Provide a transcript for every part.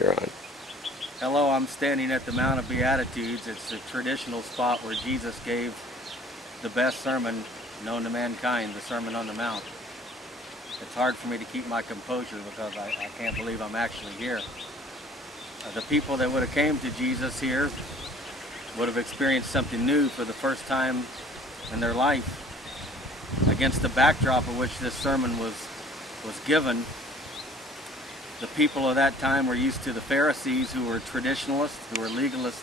You're on. Hello, I'm standing at the Mount of Beattitudes. It's a traditional spot where Jesus gave the best sermon known to mankind, the Sermon on the Mount. It's hard for me to keep my composure because I can't believe I'm actually here. The people that would have came to Jesus here would have experienced something new for the first time in their life. Against the backdrop of which this sermon was given, the people of that time were used to the Pharisees, who were traditionalists, who were legalists,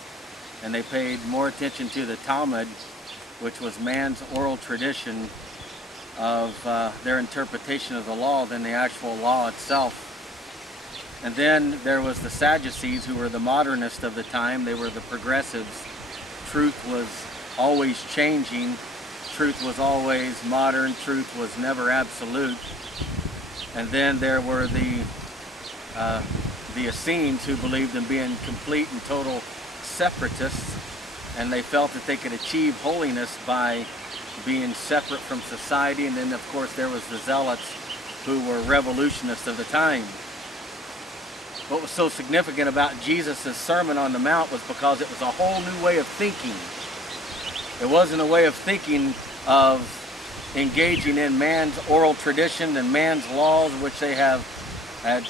and they paid more attention to the Talmud, which was man's oral tradition of their interpretation of the law, than the actual law itself. And then there was the Sadducees, who were the modernists of the time. They were the progressives. Truth was always changing. Truth was always modern. Truth was never absolute. And then there were the Essenes, who believed in being complete and total separatists, and they felt that they could achieve holiness by being separate from society. And then, of course, there was the Zealots, who were revolutionists of the time. What was so significant about Jesus' Sermon on the Mount was because it was a whole new way of thinking. It wasn't a way of thinking of engaging in man's oral tradition and man's laws, which they had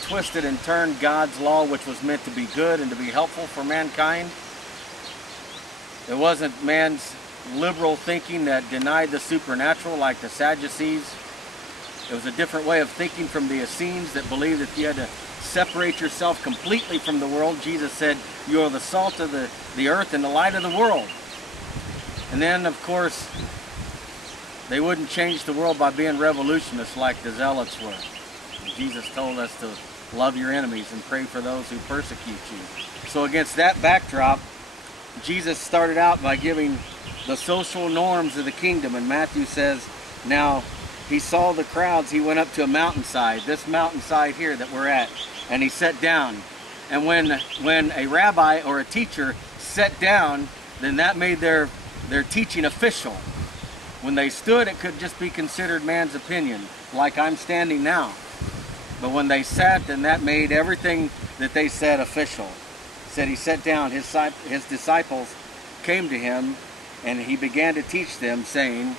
twisted and turned God's law, which was meant to be good and to be helpful for mankind. It wasn't man's liberal thinking that denied the supernatural like the Sadducees. It was a different way of thinking from the Essenes, that believed that you had to separate yourself completely from the world. Jesus said, "You are the salt of the earth and the light of the world." And then, of course, they wouldn't change the world by being revolutionists like the Zealots were. Jesus told us to love your enemies and pray for those who persecute you. So against that backdrop, Jesus started out by giving the social norms of the kingdom. And Matthew says, now he saw the crowds, he went up to a mountainside, this mountainside here that we're at, and he sat down. And when a rabbi or a teacher sat down, then that made their teaching official. When they stood, it could just be considered man's opinion, like I'm standing now. But when they sat, then that made everything that they said official. Said he sat down, his disciples came to him, and he began to teach them, saying,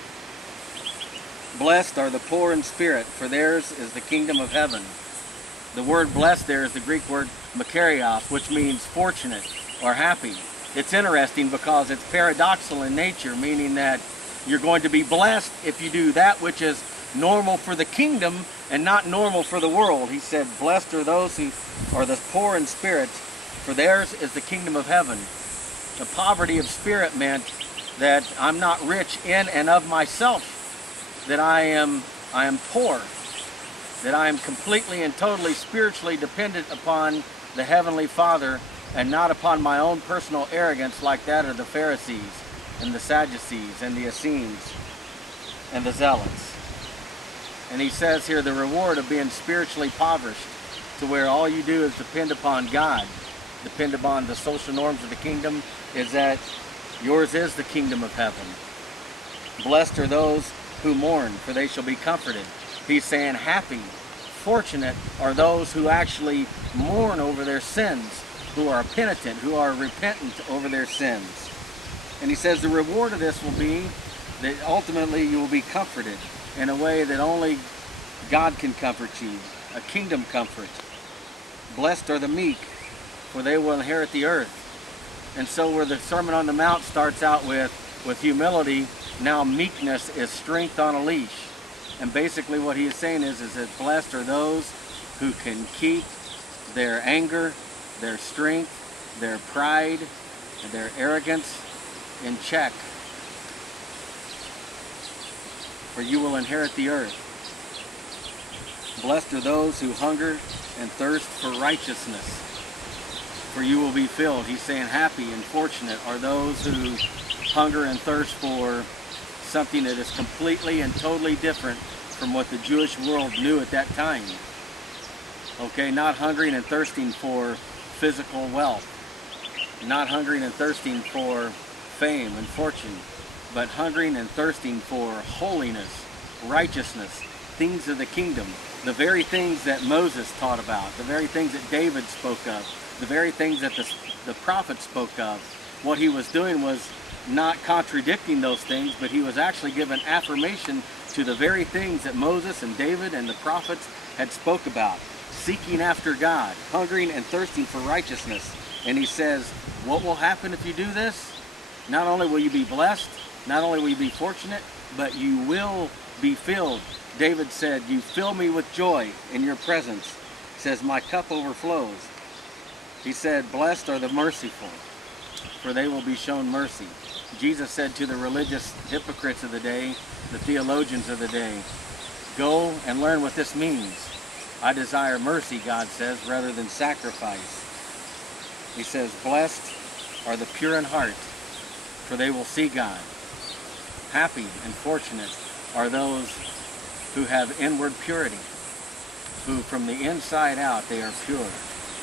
"Blessed are the poor in spirit, for theirs is the kingdom of heaven." The word blessed there is the Greek word makarios, which means fortunate or happy. It's interesting because it's paradoxical in nature, meaning that you're going to be blessed if you do that which is normal for the kingdom and not normal for the world. He said, "Blessed are those who are the poor in spirit, for theirs is the kingdom of heaven." The poverty of spirit meant that I'm not rich in and of myself, that I am poor, that I am completely and totally spiritually dependent upon the Heavenly Father and not upon my own personal arrogance like that of the Pharisees and the Sadducees and the Essenes and the Zealots. And he says here, the reward of being spiritually impoverished, to where all you do is depend upon God, depend upon the social norms of the kingdom, is that yours is the kingdom of heaven. Blessed are those who mourn, for they shall be comforted. He's saying happy, fortunate are those who actually mourn over their sins, who are penitent, who are repentant over their sins. And he says the reward of this will be that ultimately you will be comforted in a way that only God can comfort you, a kingdom comfort. Blessed are the meek, for they will inherit the earth. And so where the Sermon on the Mount starts out with humility, now meekness is strength on a leash. And basically what he is saying is that blessed are those who can keep their anger, their strength, their pride, and their arrogance in check. For you will inherit the earth. Blessed are those who hunger and thirst for righteousness, for you will be filled. He's saying happy and fortunate are those who hunger and thirst for something that is completely and totally different from what the Jewish world knew at that time. Okay, not hungering and thirsting for physical wealth, not hungering and thirsting for fame and fortune, but hungering and thirsting for holiness, righteousness, things of the kingdom, the very things that Moses taught about, the very things that David spoke of, the very things that the prophet spoke of. What he was doing was not contradicting those things, but he was actually giving affirmation to the very things that Moses and David and the prophets had spoke about. Seeking after God, hungering and thirsting for righteousness. And he says, what will happen if you do this? Not only will you be blessed, not only will you be fortunate, but you will be filled. David said, you fill me with joy in your presence. He says, my cup overflows. He said, blessed are the merciful, for they will be shown mercy. Jesus said to the religious hypocrites of the day, the theologians of the day, go and learn what this means. I desire mercy, God says, rather than sacrifice. He says, blessed are the pure in heart, for they will see God. Happy and fortunate are those who have inward purity, who from the inside out they are pure.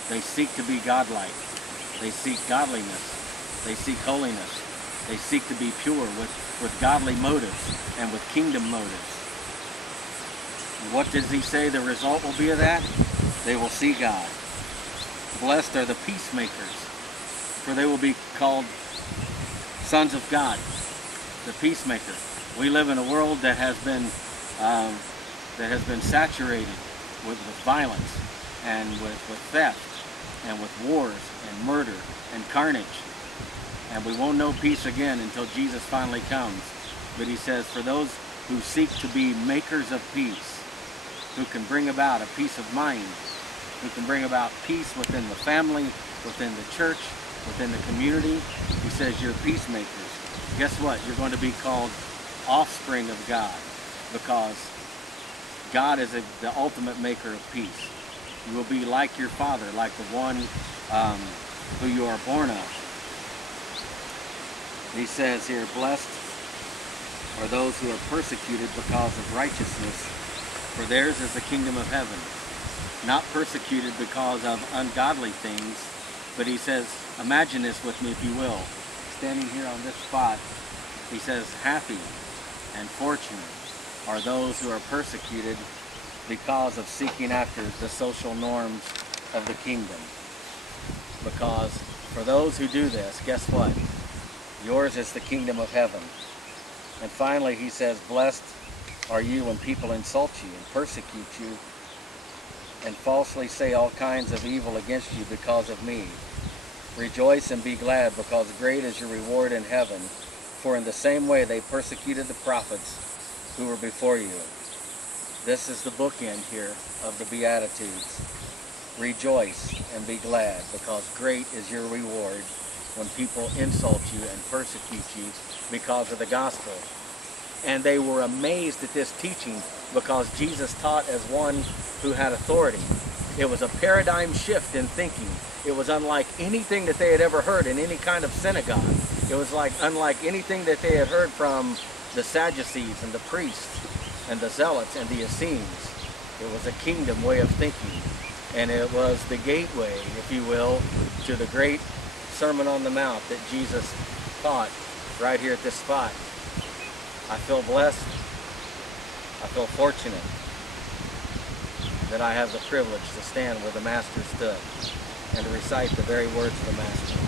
They seek to be godlike. They seek godliness. They seek holiness. They seek to be pure with godly motives and with kingdom motives. What does he say the result will be of that? They will see God. Blessed are the peacemakers, for they will be called sons of God. The peacemaker. We live in a world that has been saturated with violence and with theft and with wars and murder and carnage. And we won't know peace again until Jesus finally comes. But he says, for those who seek to be makers of peace, who can bring about a peace of mind, who can bring about peace within the family, within the church, within the community, he says, you're peacemakers. Guess what? You're going to be called offspring of God, because God is the ultimate maker of peace. You will be like your Father, like the one who you are born of. He says here, blessed are those who are persecuted because of righteousness, for theirs is the kingdom of heaven. Not persecuted because of ungodly things, but he says, imagine this with me if you will. Standing here on this spot, he says, happy and fortunate are those who are persecuted because of seeking after the social norms of the kingdom. Because for those who do this, guess what? Yours is the kingdom of heaven. And finally, he says, blessed are you when people insult you and persecute you and falsely say all kinds of evil against you because of me. Rejoice and be glad, because great is your reward in heaven. For in the same way they persecuted the prophets who were before you. This is the bookend here of the Beatitudes. Rejoice and be glad, because great is your reward when people insult you and persecute you because of the gospel. And they were amazed at this teaching, because Jesus taught as one who had authority. It was a paradigm shift in thinking. It was unlike anything that they had ever heard in any kind of synagogue. It was unlike anything that they had heard from the Sadducees and the priests and the Zealots and the Essenes. It was a kingdom way of thinking. And it was the gateway, if you will, to the great Sermon on the Mount that Jesus taught right here at this spot. I feel blessed. I feel fortunate that I have the privilege to stand where the Master stood and to recite the very words of the Master.